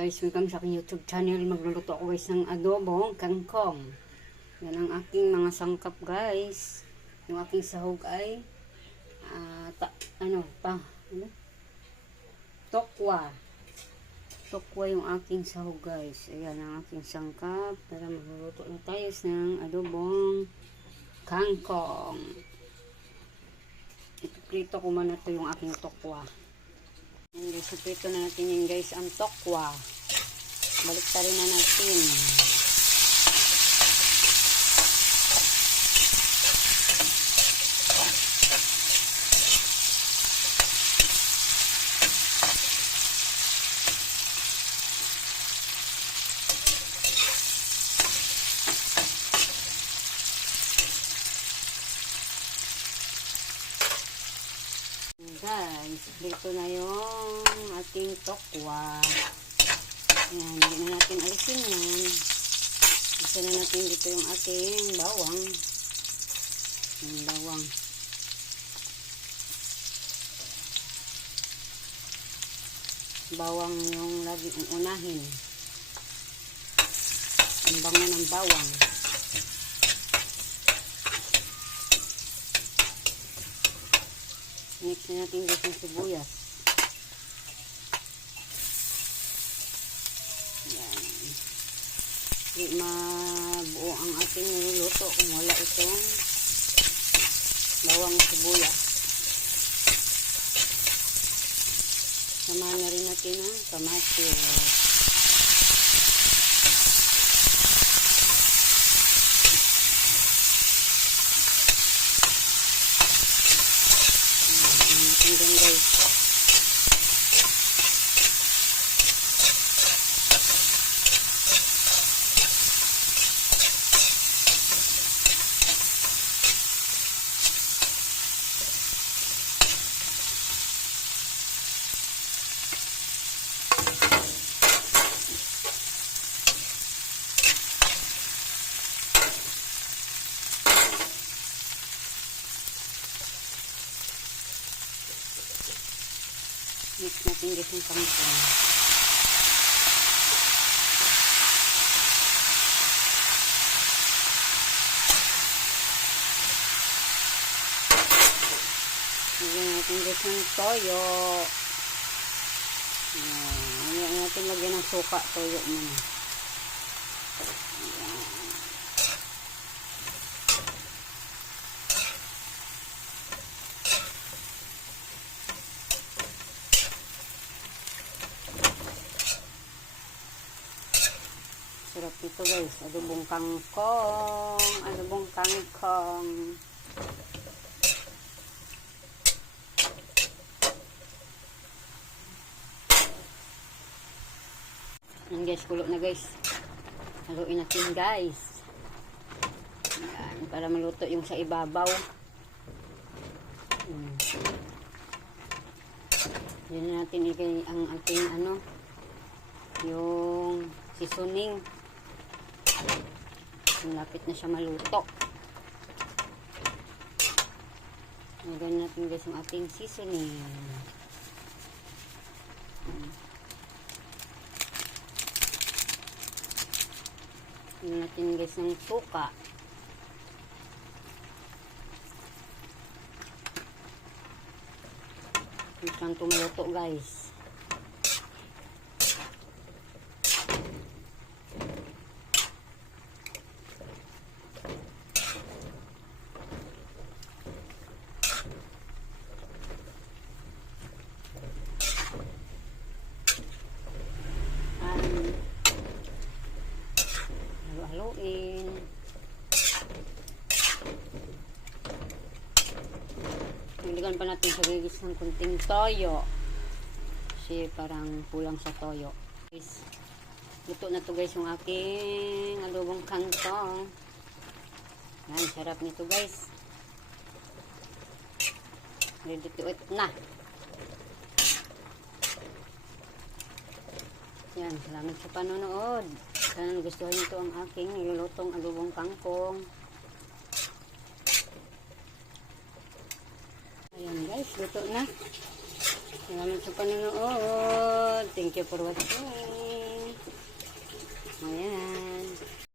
Guys, welcome sa aking YouTube channel. Magluluto ako guys ng adobong kangkong. Yan ang aking mga sangkap guys. Yung aking sahog ay tokwa. Tokwa yung aking sahog guys. Ayan ang aking sangkap. Para magluluto na tayo ng adobong kangkong. Ipiprito ko muna ito yung aking tokwa. Yan guys, iprito na natin yun guys ang tokwa. Baliktarin na natin. Guys, dito na yung ating tokwa. Yan, hindi na natin alisin yan. Isa na natin dito yung ating bawang. Yung bawang. Bawang yung lagi ang unahin. Ang bango ng bawang. Mix na natin dito yung sibuyas. Yan. Hindi mabuo ang ating niluluto kung wala itong bawang sibuyas. Samahan na rin natin ang kamatis. Hanggang guys. Mix natin guys yung kangkong. Lagyan natin guys yung toyo. Ayan natin lagyan ng suka, toyo muna. Ayan. Sarap ito guys, adobong kangkong, adobong kangkong. Yan guys, kulo na guys. Haluin natin guys. Yan, para maluto yung sa ibabaw. Yan na natin ilagay ang ating yung seasoning. Malapit na siya maluto. Lagyan natin guys ang ating seasoning. Lagyan natin guys ng suka. Isang tumaluto guys. Haluin. Niligan pa natin sa gigis ng kunting toyo. Kasi parang kulang sa toyo. Guys, luto na to guys yung aking adobong kangkong. Yan, sarap nito guys. Ready to eat na. Yan, salamat sa panonood. Sana nagustuhan nyo ito ang aking nilulutong adobong kangkong. Ayan guys, luto na. Salamat sa panonood. Thank you for watching.